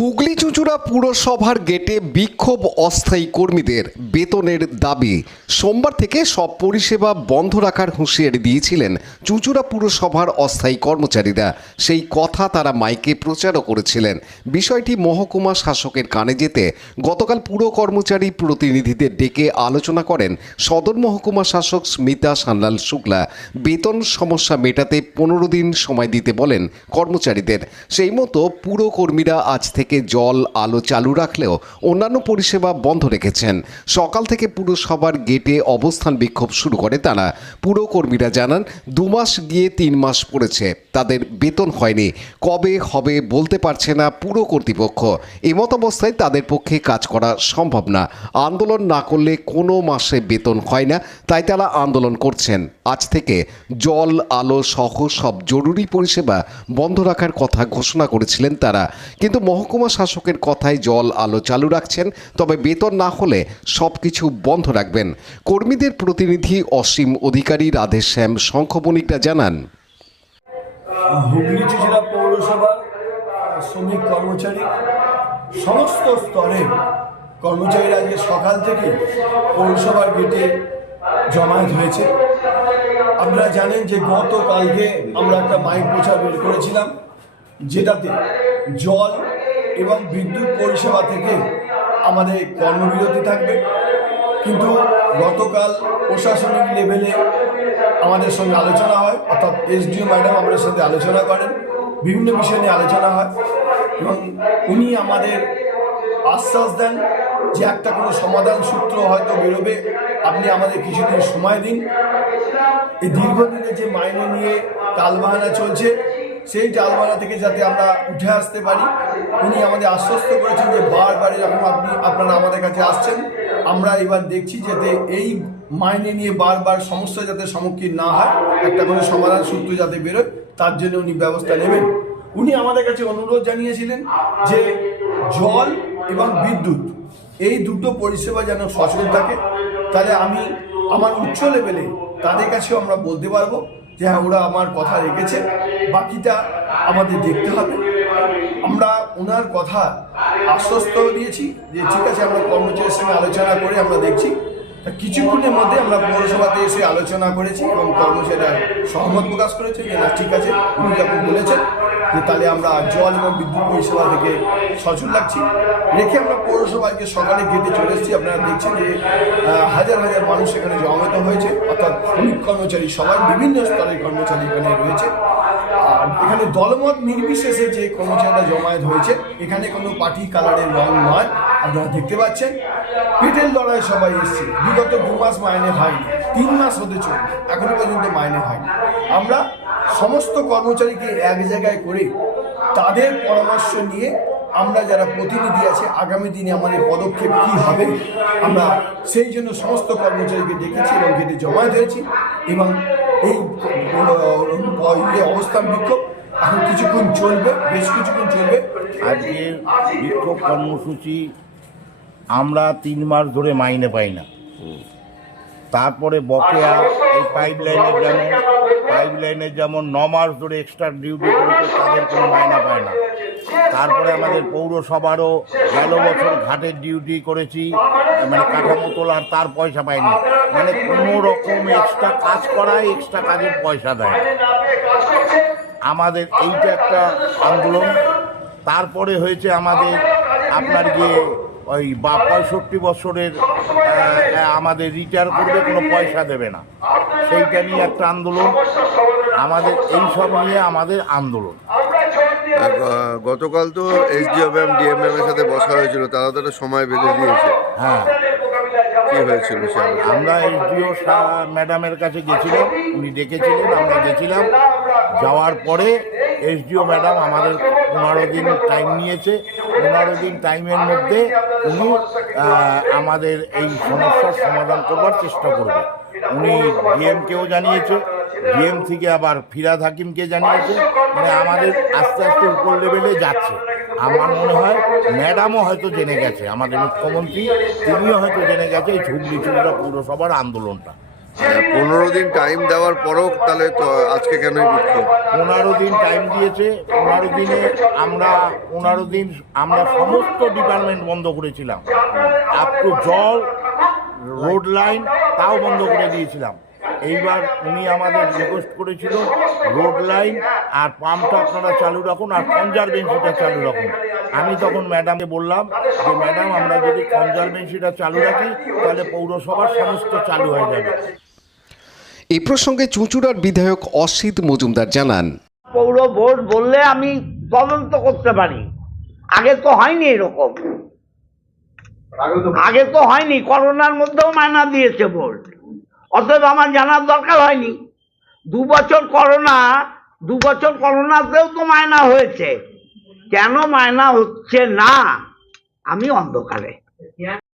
হুগলি চুঁচুড়া পুরসভার গেটে বিক্ষোভ অস্থায়ী কর্মীদের বেতনের দাবি। সোমবার থেকে সব পরিষেবা বন্ধ রাখার হুঁশিয়ারি দিয়েছিলেন চুঁচুড়া পুরসভার অস্থায়ী কর্মচারীরা। সেই কথা তারা মাইকে প্রচারও করেছিলেন। বিষয়টি মহকুমা শাসকের কানে যেতে গতকাল পুর কর্মচারী প্রতিনিধিদের ডেকে আলোচনা করেন সদর মহকুমা শাসক স্মিতা সান্যাল শুক্লা। বেতন সমস্যা মেটাতে পনেরো দিন সময় দিতে বলেন কর্মচারীদের। সেই মতো পুরকর্মীরা আজ থেকে জল, আলো চালু রাখলেও অন্যান্য পরিষেবা বন্ধ রেখেছেন। সকাল থেকে পুরসভার গেটে অবস্থান বিক্ষোভ শুরু করে তারা। পুরকর্মীরা জানান দু মাস গিয়ে তিন মাস পড়েছে। তাদের বেতন হয়নি। কবে হবে বলতে পারছে না পুরো কর্তৃপক্ষ। এমত অবস্থায় তাদের পক্ষে কাজ করা সম্ভব না। আন্দোলন না করলে কোনো মাসে বেতন হয় না, তাই তারা আন্দোলন করছেন। আজ থেকে জল, আলো সহ সব জরুরি পরিষেবা বন্ধ রাখার কথা ঘোষণা করেছিলেন তারা। কিন্তু মহকুমা শাসকের কথায় জল, আলো চালু রাখছেন, তবে বেতন না হলে সব কিছু বন্ধ রাখবেন। কর্মীদের প্রতিনিধি অসীম অধিকারী রাধেশ্যাম শঙ্খবণিকরা জানান। হুগলি চুচুড়া পৌরসভা শ্রমিক কর্মচারী, সমস্ত স্তরের কর্মচারীরা আজকে সকাল থেকে পৌরসভার গেটে জমায়েত হয়েছে। আপনারা জানেন যে গতকালকে আমরা একটা মাইক প্রচার বের করেছিলাম, যেটাতে জল এবং বিদ্যুৎ পরিষেবা থেকে আমাদের কর্মবিরতি থাকবে। কিন্তু গতকাল প্রশাসনিক লেভেলে আমাদের সঙ্গে আলোচনা হয়, অর্থাৎ এসডিও ম্যাডাম আমাদের সাথে আলোচনা করেন, বিভিন্ন বিষয় নিয়ে আলোচনা হয় এবং উনি আমাদের আশ্বাস দেন যে একটা কোনো সমাধান সূত্র হয়তো বেরোবে, আপনি আমাদের কিছুদিন সময় দিন। এই দীর্ঘদিনে যে মাইনে নিয়ে তালবাহানা চলছে সেই টালবাহানা থেকে যাতে আমরা উঠে আসতে পারি, উনি আমাদের আশ্বস্ত করেছেন যে বারবার যখন আপনি, আপনারা আমাদের কাছে আসছেন। আমরা এবার দেখছি যাতে এই মাইনে নিয়ে বারবার সমস্যা যাতে সম্মুখীন না হয়, একটা কোনো সমাধান সূত্র যাতে বেরোয়, তার জন্য উনি ব্যবস্থা নেবেন। উনি আমাদের কাছে অনুরোধ জানিয়েছিলেন যে জল এবং বিদ্যুৎ, এই দুটো পরিষেবা যেন সচল থাকে। তাহলে আমি, আমার উচ্চ লেভেলে তাদের কাছেও আমরা বলতে পারব যে হ্যাঁ ওরা আমার কথা রেখেছে, বাকিটা আমাদের দেখতে হবে। আমরা ওনার কথা আশ্বস্ত দিয়েছি যে ঠিক আছে, আমরা কর্মচারীর সঙ্গে আলোচনা করে আমরা দেখছি। কিছুক্ষণের মধ্যে আমরা পৌরসভাতে এসে আলোচনা করেছি এবং কর্মচারীরা সহমত প্রকাশ করেছে যে, না, ঠিক আছে, উনি বলেছেন যে, তাহলে আমরা জল এবং বিদ্যুৎ পরিষেবা থেকে সচল রাখছি রেখে আমরা পৌরসভাকে সকালে গেটে চলে এসেছি। আপনারা দেখছেন যে হাজার হাজার মানুষ এখানে জমাত হয়েছে। অর্থাৎ শ্রমিক কর্মচারী সবাই, বিভিন্ন স্তরের কর্মচারী এখানে রয়েছে। আর এখানে দলমত নির্বিশেষে যে কর্মচারীরা জমায়েত হয়েছে, এখানে কোনো পার্টি কালারের রং নয়। আপনারা দেখতে পাচ্ছেন? পেটের লড়াই সবাই এসছে। বিগত দু মাস মাইনে হয়নি। তিন মাস হতে চলবে। এখনও পর্যন্ত মাইনে হয়নি। আমরা সমস্ত কর্মচারীকে এক জায়গায় করে তাদের পরামর্শ নিয়ে আমরা যারা প্রতিনিধি আছে, আগামী দিনে আমাদের পদক্ষেপ কী হবে, আমরা সেই জন্য সমস্ত কর্মচারীকে ডেকেছি এবং গেটে জমায়েত হয়েছি এবং এই অবস্থান বিক্ষোভ এখন কিছুক্ষণ চলবে, বেশ কিছুক্ষণ চলবে। আজকের বিক্ষোভ কর্মসূচি আমরা তিন মাস ধরে মাইনে পাই না। তারপরে বকেয়া এই পাইপ লাইনের যেমন পাইপ লাইনের যেমন ন মাস ধরে এক্সট্রা ডিউটি করেছে তাদের কোনো মাইনা পায় না। তারপরে আমাদের পৌরসভারও গেল বছর ঘাটের ডিউটি করেছি মানে কাঠামো তোলার তার পয়সা পাইনি। মানে কোনো রকম এক্সট্রা কাজ করায় এক্সট্রা কাজের পয়সা দেয়। আমাদের এইটা একটা আন্দোলন। তারপরে হয়েছে আমাদের আপনার গিয়ে ওই বা পঁয়ষট্টি বছরের আমাদের রিটায়ার করবে কোনো পয়সা দেবে না। সেইটা নিয়ে একটা আন্দোলন। আমাদের এই সব নিয়ে আমাদের আন্দোলন। গতকাল তো এসডিও ম্যাম ডিএমএম এর সাথে বসা হয়েছিল তারা তো একটা সময় বেঁধে দিয়েছে। হ্যাঁ। কি হয়েছিল সে আলোচনা? আমরা এসডিও ম্যাডামের কাছে গেছিলাম, উনি ডেকেছিলেন, আমরা গেছিলাম। যাওয়ার পরে এসডিও ম্যাডাম আমাদের পনেরো দিন টাইম নিয়েছে। পনেরো দিন টাইমের মধ্যে উনি আমাদের এই সমস্যার সমাধান করবার চেষ্টা করবে উনি ডিএমকেও জানিয়েছে ডিএম থেকে আবার ফিরাদ হাকিমকে জানিয়েছে মানে আমাদের আস্তে আস্তে উপর লেভেলে যাচ্ছে। আমার মনে হয় ম্যাডামও হয়তো জেনে গেছে আমাদের মুখ্যমন্ত্রী তিনিও হয়তো জেনে গেছে এই ঝুগলি চুগলা পৌরসভার আন্দোলনটা। পনেরো দিন টাইম দেওয়ার পরও তাহলে তো আজকে কেনই বিক্ষোভ? পনেরো দিন টাইম দিয়েছে পনেরো দিনে আমরা পনেরো দিন আমরা সমস্ত ডিপার্টমেন্ট বন্ধ করেছিলাম। আপ টু জল রোড লাইন তাও বন্ধ করে দিয়েছিলাম। এইবার উনি আমাদের রিকোয়েস্ট করেছিল রোড লাইন আর পাম্পটা আপনারা চালু রাখুন আর কনজারভেন্সিটা চালু রাখুন। আমি তখন ম্যাডামকে বললাম যে ম্যাডাম আমরা যদি কনজারভেন্সিটা চালু রাখি তাহলে পৌরসভার সমস্ত চালু হয়ে যাবে। এ প্রসঙ্গে চুঁচুড়ার বিধায়ক অসিত মজুমদার জানান পৌর ভোট বললে আমি তদন্ত করতে পারি। আগে তো হয়নি এরকম। আগে তো হয়নি, করোনার মধ্যেও মায়না দিয়েছে ভোট অতএব আমার জানার দরকার হয়নি। দু বছর করোনা, দু বছর করোনাতেও তো মায়না হয়েছে। কেন মায়না হচ্ছে না? আমি অন্ধকারে।